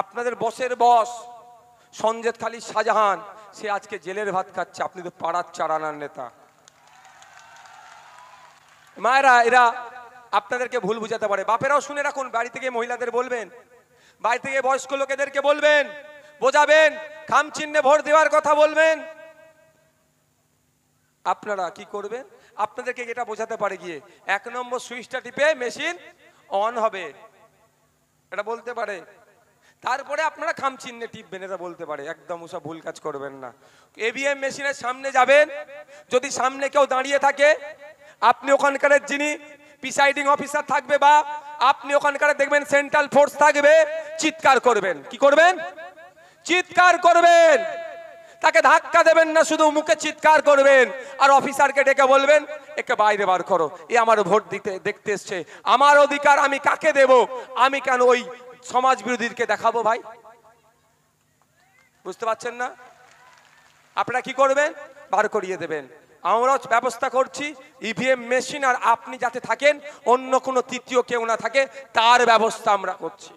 আপনাদের বসের বস সঞ্জেদ খালি শাহজাহান সে আজকে জেলের ভাত খাচ্ছে, আপনি তো পাড়ার চারানার নেতা। মায়েরা এরা আপনাদেরকে ভুল বুঝাতে পারে, বাপেরাও শুনে রাখুন, বাড়ি থেকে মহিলাদের বলবেন, বাড়ি থেকে বয়স্ক লোকেদেরকে বলবেন, বোঝাবেন, খাম চিহ্নে ভোট দেওয়ার কথা বলবেন। আপনারা কি করবেন, আপনাদেরকে এটা বোঝাতে পারে গিয়ে 1 নম্বর সুইচটা টিপে মেশিন অন হবে, এটা বলতে পারে। তারপরে আপনারা খাম চিহ্নে টিপবেন, এটা বলতে পারে। একদম ওসব ভুল কাজ করবেন না। ইভিএম মেশিনের সামনে যাবেন, যদি সামনে কেউ দাঁড়িয়ে থাকে আপনি ওখানকার যিনি প্রিসাইডিং অফিসার থাকবে বা আপনি ওখানকার দেখবেন সেন্ট্রাল ফোর্স থাকবে, চিৎকার করবেন। কি করবেন? চিৎকার করবেন। তাকে ধাক্কা দেবেন না, শুধু মুখে চিৎকার করবেন আর অফিসারকে ডেকে বলবেন একে বাইরে বার করো, এ আমার ভোট দিতে দেখতে এসছে, আমার অধিকার আমি কাকে দেব, আমি কেন ওই সমাজ বিরোধীকে দেখাবো? ভাই বুঝতে পারছেন না? আপনারা কি করবেন? বার করিয়ে দেবেন। আমরাও ব্যবস্থা করছি ইভিএম মেশিন আর আপনি যাতে থাকেন, অন্য কোনো তৃতীয় কেউ না থাকে, তার ব্যবস্থা আমরা করছি।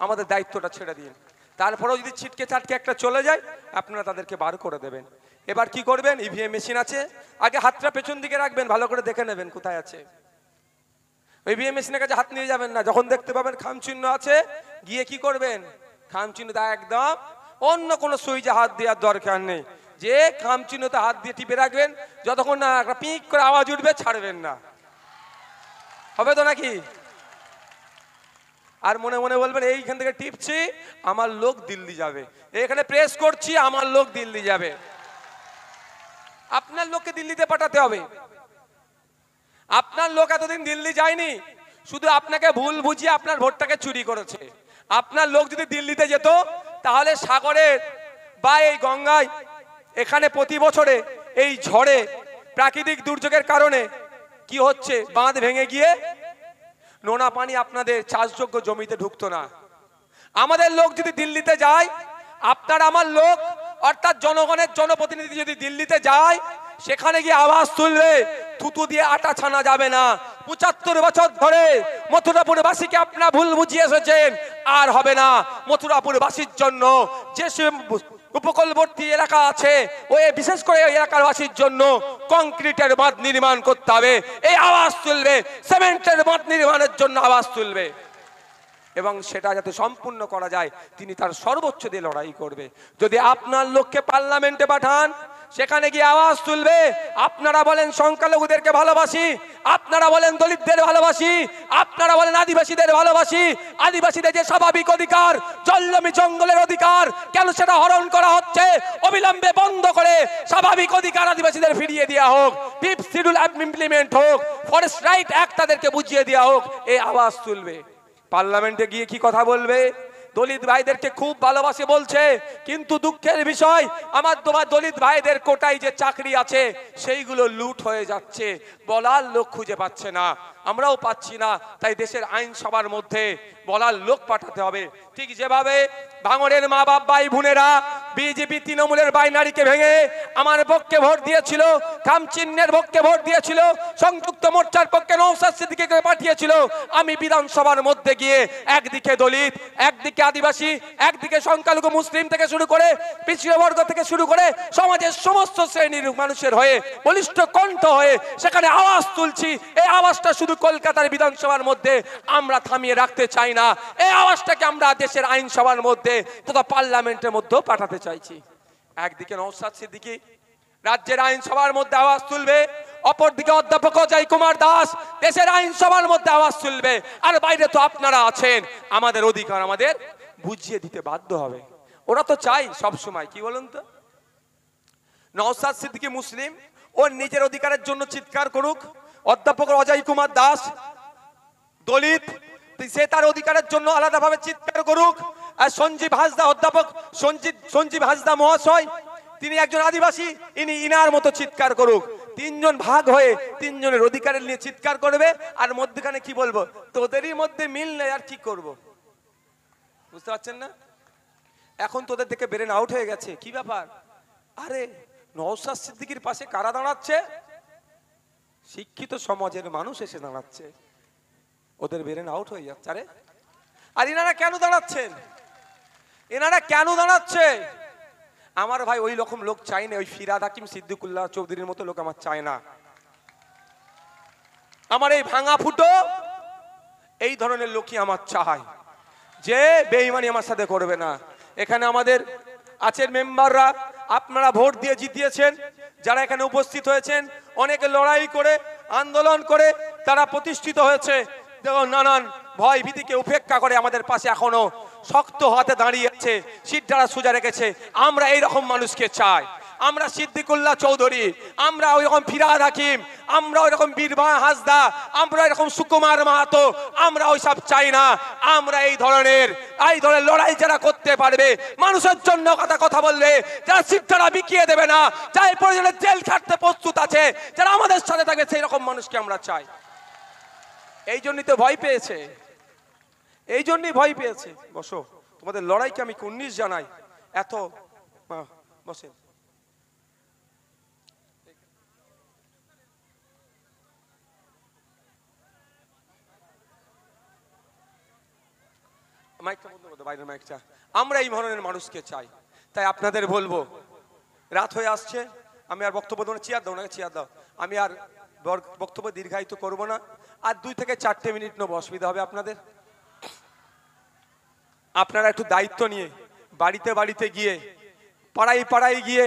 আমাদের দায়িত্বটা ছেড়ে দিন। তারপরেও যদি ছিটকে চাটকে একটা চলে যায় আপনারা তাদেরকে বার করে দেবেন। এবার কি করবেন? ইভিএম মেশিন আছে, আগে হাতটা পেছন দিকে রাখবেন, ভালো করে দেখে নেবেন কোথায় আছে। ইভিএম মেশিনের কাছে হাত নিয়ে যাবেন না, যখন দেখতে পাবেন খাম চিহ্ন আছে গিয়ে কি করবেন? খাম চিহ্নটা একদম, অন্য কোনো সুইচে হাত দেওয়ার দরকার নেই, যে খাম চিহ্নতে হাত দিয়ে টিপে রাখবেন, যতক্ষণ না একটা পিক করে আওয়াজ উঠবে ছাড়বেন না। হবে তো নাকি? আর মনে মনে বলবেন এইখান থেকে টিপছি আমার লোক দিল্লি যাবে, এখানে প্রেস করছি আমার লোক দিল্লি যাবে। আপনার লোককে দিল্লিতে পাঠাতে হবে। আপনার লোক এতদিন দিল্লি যায়নি, শুধু আপনাকে ভুল বুঝিয়ে আপনার ভোটটাকে চুরি করেছে। আপনার লোক যদি দিল্লিতে যেত তাহলে সাগরের বা এই গঙ্গায় এখানে প্রতি বছরে এই ঝড়ে প্রাকৃতিক দুর্যোগের কারণে কি হচ্ছে, বাঁধ ভেঙে গিয়ে নোনা পানি আপনাদের চাষযোগ্য জমিতে ঢুকতো না। আমাদের লোক যদি দিল্লিতে যায়, আপনার আমার লোক অর্থাৎ জনগণের জনপ্রতিনিধি যদি দিল্লিতে যায়, সেখানে গিয়ে আওয়াজ তুলবে, থুতু দিয়ে আটা ছানা যাবে না। ৭৫ বছর ধরে মথুরাপুরবাসীকে আপনারা ভুল বুঝিয়ে এসেছেন, আর হবে না। মথুরাপুরবাসীর জন্য যে উপকূলবর্তী এলাকা আছে, ওই বিশেষ করে এলাকার বাসীর জন্য কংক্রিটের বাঁধ নির্মাণ করতে হবে, এই আওয়াজ তুলবে। সিমেন্টের বাঁধ নির্মাণের জন্য আওয়াজ তুলবে, এবং সেটা যাতে সম্পূর্ণ করা যায় তিনি তার সর্বোচ্চ দিয়ে লড়াই করবে। যদি আপনার লোককে পার্লামেন্টে পাঠান, সেখানে গিয়ে আওয়াজ তুলবে। আপনারা বলেন সংখ্যালঘুদেরকে ভালোবাসি, আপনারা বলেন দলিতদের ভালোবাসি, আপনারা বলেন আদিবাসীদের ভালোবাসি, আদিবাসীদের যে স্বাভাবিক অধিকার জলজমি জঙ্গলের অধিকার, কেন সেটা হরণ করা হচ্ছে? অবিলম্বে বন্ধ করে স্বাভাবিক অধিকার আদিবাসীদের ফিরিয়ে দেওয়া হোক, 5th শিডিউল ইমপ্লিমেন্ট হোক, ফরেস্ট রাইট অ্যাক্ট তাদেরকে বুঝিয়ে দেওয়া হোক, এই আওয়াজ তুলবে। পার্লামেন্টে গিয়ে কি কথা বলবে? দলিত ভাইদেরকে খুব ভালোবাসে বলছে, কিন্তু দুঃখের বিষয় আমার তোমার দলিত ভাইদের কোটায় যে চাকরি আছে সেইগুলো লুট হয়ে যাচ্ছে, বলার লোক খুঁজে পাচ্ছে না, আমরাও পাচ্ছি না। তাই দেশের আইনসভার মধ্যে বলার লোক পাঠাতে হবে। ঠিক যেভাবে ভাঙড়ের মা বাপ ভাই বোনেরা বিজেপি তৃণমূলের বাইনারিকে ভেঙে আমার পক্ষে ভোট দিয়েছিল, খাম চিহ্নের পক্ষে ভোট দিয়েছিল, সংযুক্ত মোর্চার পক্ষে নওশাদ সিদ্দিকীকে পাঠিয়েছিল, আমি বিধানসভার মধ্যে গিয়ে একদিকে দলিত, একদিকে আদিবাসী, একদিকে সংখ্যালঘু মুসলিম থেকে শুরু করে পিছিয়ে বর্গ থেকে শুরু করে সমাজের সমস্ত শ্রেণীর মানুষের হয়ে বলিষ্ঠ কণ্ঠ হয়ে সেখানে আওয়াজ তুলছি। এই আওয়াজটা শুধু কলকাতার বিধানসভার মধ্যে আমরা থামিয়ে রাখতে চাই না, এই আওয়াজটাকে আমরা দেশের আইনসভার মধ্যে তথা পার্লামেন্টের মধ্যেও পাঠাতে চাইছি। একদিকে নওশাদ সিদ্দিকী রাজ্যের আইনসভার মধ্যে আওয়াজ তুলবে, অপরদিকে অধ্যাপক অজয় কুমার দাস দেশের আইনসভার মধ্যে আওয়াজ তুলবে, আর বাইরে তো আপনারা আছেন, আমাদের অধিকার আমাদের বুঝিয়ে দিতে বাধ্য হবে। ওরা তো চাই সব সময়, কি বলুন তো, নওশাদ সিদ্দিকী মুসলিম, ওর নিজের অধিকারের জন্য চিৎকার করুক, অধ্যাপক অজয় কুমার দাস দলিত, সে তার অধিকারের জন্য আলাদাভাবে চিৎকার করুক, আর সঞ্জীব হাসদা অধ্যাপক সঞ্জীব হাসদা মহাশয় তিনি একজন আদিবাসী, ইনি ইনার মতো চিৎকার করুক। তিনজন ভাগ হয়ে তিনজনের অধিকারের নিয়ে চিৎকার করবে, আর মধ্যখানে কি বলবো, তোদেরই মধ্যে মিল নেই, আর কি করব? বুঝতে পারছেন না? এখন তোদের থেকে ব্রেন আউট হয়ে গেছে। কি ব্যাপার? আরে নওশাদ সিদ্দিকীর পাশে কারা দাঁড়াচ্ছে? শিক্ষিত সমাজের মানুষ এসে দাঁড়াচ্ছে, ওদের ব্রেন আউট হয়ে যাচ্ছে। আরে আর ইনারা কেন দাঁড়াচ্ছেন? এনারা কেন দাঁড়াচ্ছে? আমার ভাই ওই রকম লোক চাই না, ওই ফিরাদ হাকিম সিদ্দিকুল্লাহ চৌধুরীর মতো লোক আমার চাই না। আমার এই ভাঙা ফুটো এই ধরনের লোকই আমার চাই, যে বেঈমানি আমার সাথে করবে না। এখানে আমাদের আছেন মেম্বাররা, আপনারা ভোট দিয়ে জিতিয়েছেন, যারা এখানে উপস্থিত হয়েছেন, অনেকে লড়াই করে আন্দোলন করে তারা প্রতিষ্ঠিত হয়েছে। দেখুন, নানান ভয় ভীতিকে উপেক্ষা করে আমাদের পাশে এখনো শক্ত হাতে দাঁড়িয়ে আছে, সিটটা সোজা রেখেছে। আমরা এই রকম মানুষকে চাই। আমরা সিদ্দিকুল্লাহ চৌধুরী, আমরা ওই রকম ফিরাদ হাকিম, আমরা ওই রকম বীরভা হাসদা, আমরা এরকম সুকুমার মাহাতো, আমরা ওইসব চাই না। আমরা এই ধরনের লড়াই যারা করতে পারবে, মানুষের জন্য কথা বলবে, যারা সিটটা বিকিয়ে দেবে না, যাই প্রয়োজনে জেল খাটতে প্রস্তুত আছে, যারা আমাদের সাথে থাকবে, সেই রকম মানুষকে আমরা চাই। এই জন্যই তো ভয় পেয়েছে, এই জন্যই ভয় পেয়েছে। বসো, তোমাদের লড়াইকে আমি কুর্নিশ জানাই। এত বসেন। মাইকটা বন্ধ করো, বাইরের মাইকটা। আমরা এই ধরনের মানুষকে চাই। তাই আপনাদের বলবো, রাত হয়ে আসছে, আমি আর বক্তব্য দেবো না। চেয়ার দাও, ওনাকে চেয়ার দাও। আমি আর বক্তব্য দীর্ঘায়িত করবো না। আর 2 থেকে 4 মিনিট নেবো, অসুবিধা হবে আপনাদের? আপনারা একটু দায়িত্ব নিয়ে বাড়িতে বাড়িতে গিয়ে, পাড়ায় পাড়ায় গিয়ে,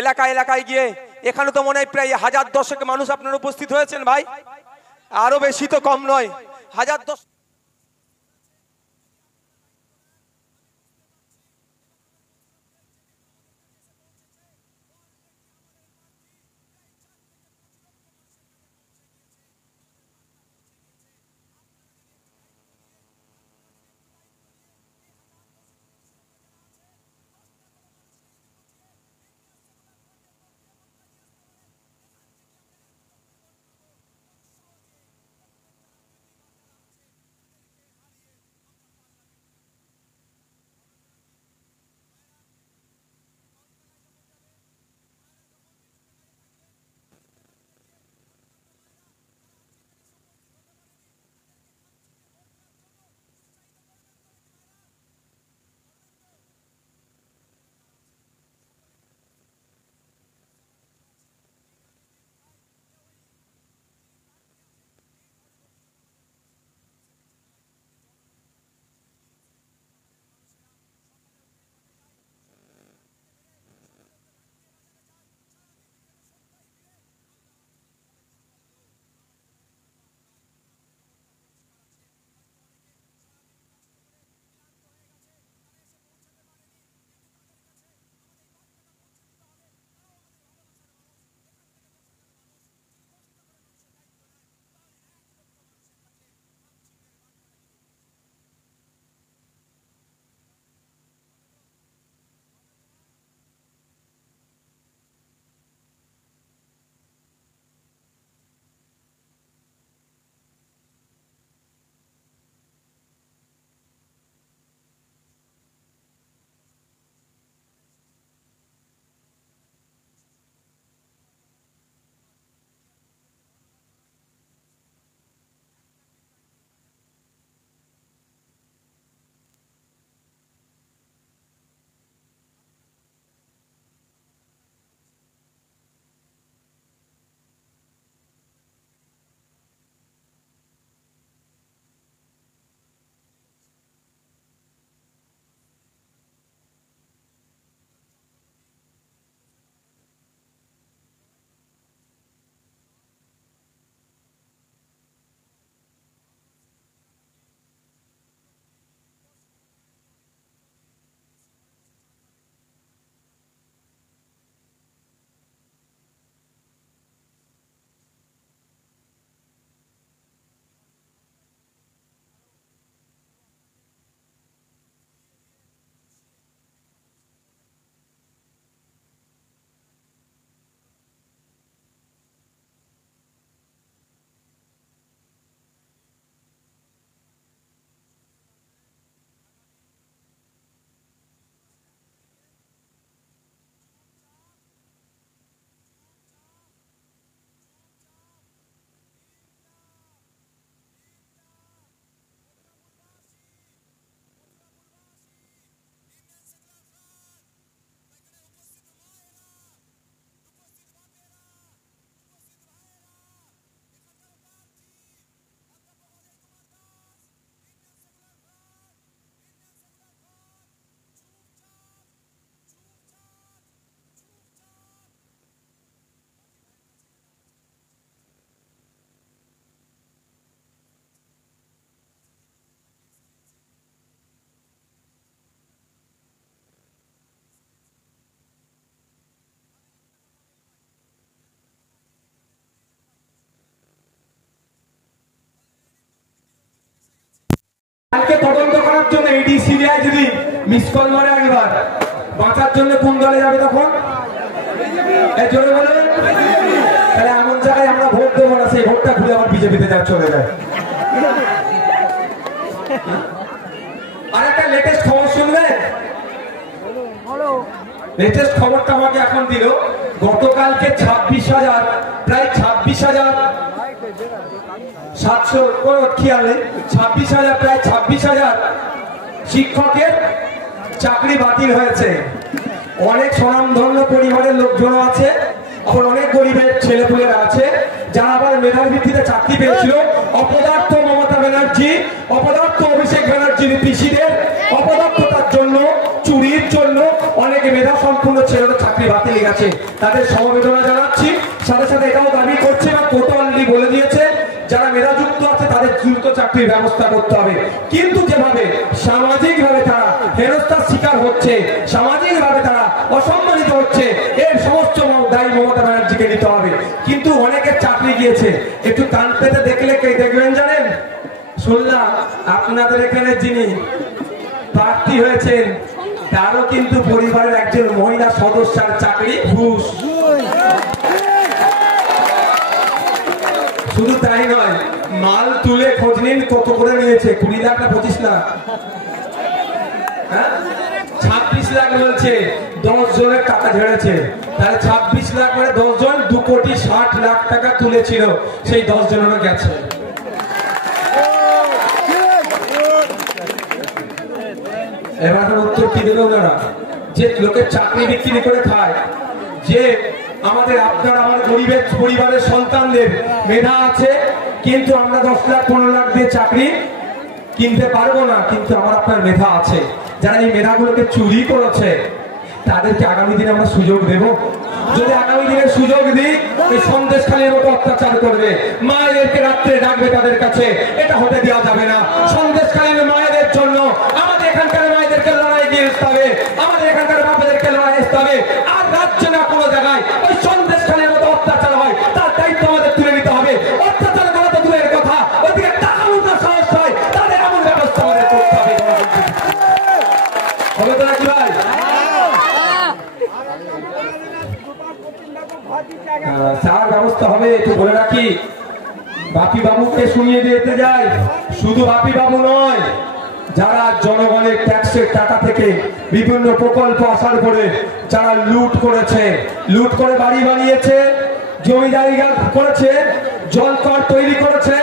এলাকায় এলাকায় গিয়ে, এখানে তো মনে হয় প্রায় 1010 মানুষ আপনারা উপস্থিত হয়েছেন ভাই, আরো বেশি তো কম নয়, 1010। কালকে তদন্ত করার জন্য ইডি সিবিআই যদি মিস কল মারে একবার, বাঁচার জন্য কোন দলে যাবে তখন? জোরে বলে। তাহলে এমন জায়গায় আমরা ভোট দেবো না, সেই ভোটটা ঘুরে আবার বিজেপিতে চলে যায়। আর একটা লেটেস্ট খবর শুনবেন। লেটেস্ট খবরটা আমাকে এখন দিল, গতকালকে 26,000 প্রায় 26,700 খেয়াল নেই, 26,000 প্রায় 26,000 শিক্ষকের চাকরি বাতিল হয়েছে। অনেক স্বনামধন্য পরিবারের লোকজন আছে, আবার অনেক গরিবের ছেলেপুলেরা আছে যারা আবার মেধার ভিত্তিতে চাকরি পেয়েছিল। অপদার্থ মমতা ব্যানার্জি, অপদার্থ অভিষেক ব্যানার্জির পিসিদের অপদার্থতার জন্য, চুরির জন্য অনেক মেধা সম্পূর্ণ ছেলেদের চাকরি বাতিল গেছে। তাদের সমবেদনা জানাচ্ছি। সাথে সাথে এটাও দাবি করছে বা কোর্ট অলরেডি বলে দিয়েছে, যারা মেধাযুক্ত আছে তাদের দ্রুত চাকরির ব্যবস্থা করতে হবে। কিন্তু যেভাবে সামাজিকভাবে তারা হেনস্থার শিকার হচ্ছে, সামাজিকভাবে তারা অসম্মানিত হচ্ছে, এর সমস্ত দায়ী মমতা ব্যানার্জিকে নিতে হবে। কিন্তু অনেকের চাকরি গিয়েছে, একটু কান পেতে দেখলে কে দেখবেন জানেন? শুনলাম আপনাদের এখানে যিনি প্রার্থী হয়েছেন তারও কিন্তু পরিবারের একজন মহিলা সদস্যের চাকরি ঘুষ। শুধু তাই নয়, মাল তুলে খোঁজ নিন কত করে নিয়েছে, 20 লাখ না 25 লাখ, 26 লাখ বলছে। 10 জনের টাকা ঝেড়েছে, তাহলে 26 লাখ মানে 10 জন 2,60,00,000 টাকা তুলেছিল, সেই 10 জনেরও গেছে। এবার উত্তর কি দেবে ওনারা? যে লোকের চাকরি বিক্রি করে খায়, যে আমাদের আপনার আমার গরিবের পরিবারের সন্তানদের মেধা আছে, কিন্তু আমরা 10 লাখ 15 লাখ দিয়ে চাকরি কিনতে পারবো না, কিন্তু আমার আপনার মেধা আছে। যারা এই মেধাগুলোকে চুরি করেছে তাদেরকে আগামী দিনে আমরা সুযোগ দেব? যদি আগামী দিনে সুযোগ দিই, এই সন্দেশখালীর মতো অত্যাচার করবে, মায়েদেরকে রাত্রে ডাকবে তাদের কাছে, এটা হতে দেওয়া যাবে না। সন্দেশখালীর মায়েদের জন্য আমাদের এখানকার মায়েদেরকে লড়াই দিয়ে আসতে হবে, আমাদের এখানকার বাবাদেরকে লড়াই আসতে হবে। আর রাজ্যে না কোনো জায়গায় ওই সন্দেশখালীর মতো অত্যাচার হয়, তার দায়িত্ব আমাদের তুলে নিতে হবে। অত্যাচার করা তো দূরের কথা, ওইদিকে টাকা উঠা সাহস হয়, তাদের এমন ব্যবস্থা আমাদের করতে হবে। হবে তো নাকি ভাই? তার ব্যবস্থা হবে। একটু বলে রাখি, বাপি বাবুকে শুনিয়ে দিতে যাই, শুধু বাপি বাবু নয়, যারা জনগণের ট্যাক্সের টাকা থেকে বিভিন্ন প্রকল্প আসার পরে যারা লুট করেছে, লুট করে বাড়ি বানিয়েছে, জমি জায়গা করেছে, জলকর তৈরি করেছে,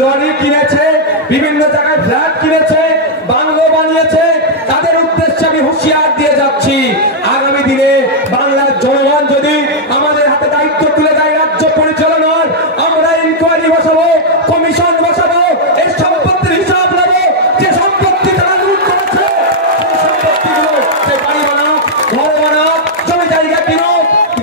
লরি কিনেছে, বিভিন্ন জায়গায় ফ্ল্যাট কিনেছে, বাংলো বানিয়েছে, তাদের উদ্দেশ্যে আমি হুঁশিয়ার দিয়ে যাচ্ছি, আগামী দিনে বাংলার জনগণ যদি আমাদের হাতে দায়িত্ব তুলে দেয় রাজ্য পরিচালনার, আমরা ইনকোয়ারি বসাবো, কমিশন বসাবো, এই সম্পত্তির হিসাব নেবো। যে সম্পত্তি তারা লুট করেছে, সম্পত্তিগুলো সে বাড়ি বানাও, ঘর বানাও, জমি জায়গা কিনো,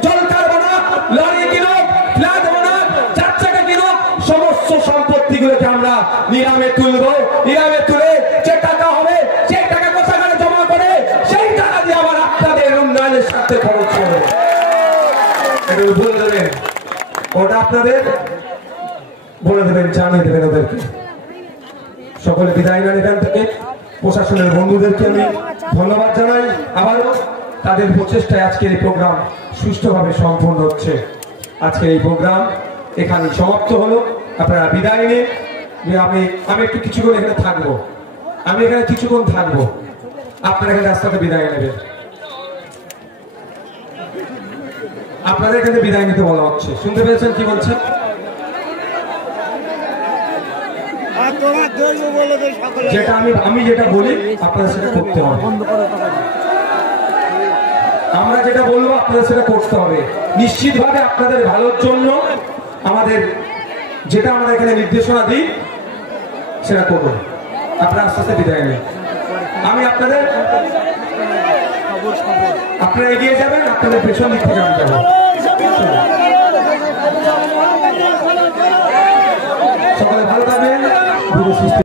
জলকার বানাও, লরি কিনো, ফ্ল্যাট বানাও, 4 চাকা কিনো, সমস্ত সম্পত্তিগুলোকে আমরা নিলামে তুলবো। নিলামে তুলে যে টাকা হবে সেই টাকা কোষাগারে জমা করে সেই টাকা দিয়ে আবার আপনাদের উন্নয়নের সাথে খরচ হবে। বলে দেবেন, ওটা আপনাদের বলে দেবেন, জানিয়ে দেবেন ওদেরকে। সকলে বিদায় নেন এখান থেকে। প্রশাসনের বন্ধুদেরকে আমি ধন্যবাদ জানাই। আবারও তাদের প্রচেষ্টায় আজকের এই প্রোগ্রাম সুষ্ঠুভাবে সম্পন্ন হচ্ছে। আজকের এই প্রোগ্রাম এখানে সমাপ্ত হলো। আপনারা বিদায় নিন। আমি একটু কিছুক্ষণ এখানে থাকবো, আমি এখানে কিছুক্ষণ থাকবো, আপনারা এখানে রাস্তাতে বিদায় নেবেন। আপনাদের এখানে বিদায় নিতে বলা হচ্ছে, শুনতে পেয়েছেন কি বলছে? যেটা আমি যেটা বলি আপনাদের সেটা করতে হবে, আমরা যেটা বলবো আপনাদের সেটা করতে হবে। নিশ্চিতভাবে আপনাদের ভালোর জন্য আমাদের যেটা আমরা এখানে নির্দেশনা দিই সেটা করবো। আপনারা আস্তে আস্তে বিদায় নিন। আমি আপনারা এগিয়ে যাবেন, আপনাদের পেছন দিক থেকে আমি যাবো।